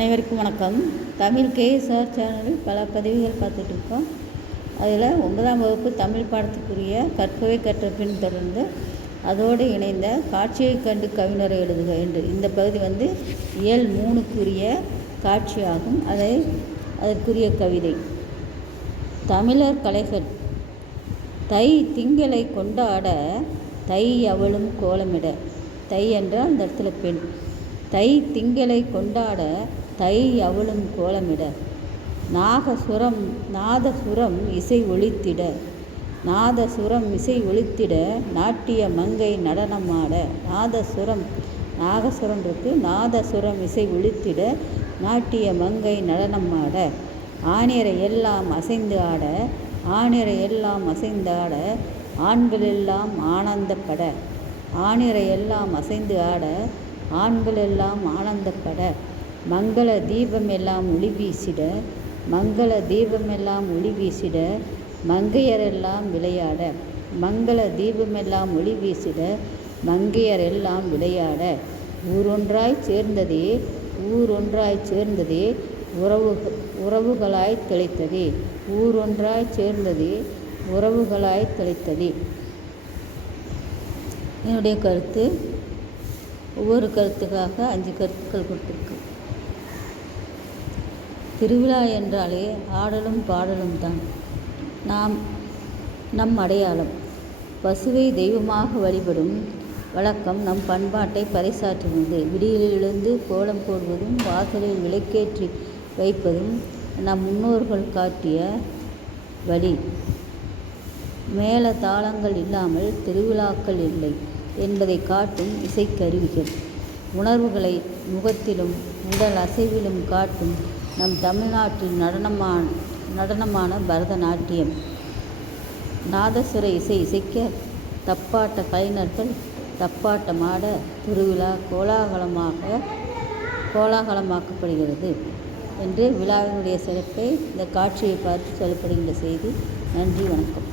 அனைவருக்கும் வணக்கம். தமிழ் கேஎஸ்ஆர் சேனலில் பல பதிவுகள் பார்த்துட்ருக்கோம். அதில் 9ஆம் வகுப்பு தமிழ் பாடத்துக்குரிய கற்பவை கற்ற பின் தொடர்ந்து அதோடு இணைந்த காட்சியை கண்டு கவிஞரை எழுதுக என்று இந்த பகுதி இயல் 3க்குரிய காட்சியாகும். அதற்குரிய கவிதை. தமிழர் கலைகள். தை திங்களை கொண்டாட தை அவளும் கோலமிட. தை என்றால் இந்த இடத்துல பெண். தை திங்களை கொண்டாட தை அவளும் கோலமிட. நாதசுரம் இசை ஒலித்திட. நாதசுரம் இசை ஒலித்திட நாட்டிய மங்கை நடனமாட. நாகசுரம் இருக்கு. நாதசுரம் இசை ஒலித்திட நாட்டிய மங்கை நடனமாட. ஆணிரை எல்லாம் அசைந்து ஆட. ஆணிரை எல்லாம் அசைந்தாட ஆண்களெல்லாம் ஆனந்தப்பட. ஆணிரை எல்லாம் அசைந்து ஆட ஆண்களெல்லாம் ஆனந்தப்பட. மங்கள தீபமெல்லாம் ஒளி வீசிட. மங்கள தீபமெல்லாம் ஒளி வீசிட மங்கையரெல்லாம் விளையாட. மங்கள தீபமெல்லாம் ஒளி வீசிட மங்கையரெல்லாம் விளையாட. ஊரொன்றாய் சேர்ந்ததே ஊரொன்றாய் சேர்ந்ததே உறவுகளாய் திளைத்ததே. ஊரொன்றாய் சேர்ந்ததே உறவுகளாய் திளைத்ததே. என்னுடைய கருத்து. ஒவ்வொரு கருத்துக்காக 5 கருத்துக்கள் கொடுத்துருக்கு. திருவிழா என்றாலே ஆடலும் பாடலும் தான் நம் அடையாளம். பசுவை தெய்வமாக வழிபடும் வழக்கம் நம் பண்பாட்டை பறைசாற்றுகிறது. விடியலில் எழுந்து கோலம் போடுவதும் வாசலில் விளக்கேற்றி வைப்பதும் நம் முன்னோர்கள் காட்டிய வழி. மேல தாளங்கள் இல்லாமல் திருவிழாக்கள் இல்லை என்பதை காட்டும் இசைக்கருவிகள். உணர்வுகளை முகத்திலும் உடல் அசைவிலும் காட்டும் நம் தமிழ்நாட்டில் நடனமான பரதநாட்டியம். நாதசுர இசை இசைக்க தப்பாட்ட கலைஞர்கள் தப்பாட்டமாட திருவிழா கோலாகலமாக்கப்படுகிறது என்று விழாவினுடைய சிறப்பை இந்த காட்சியை பார்த்து சொல்லப்படுகின்ற செய்தி. நன்றி, வணக்கம்.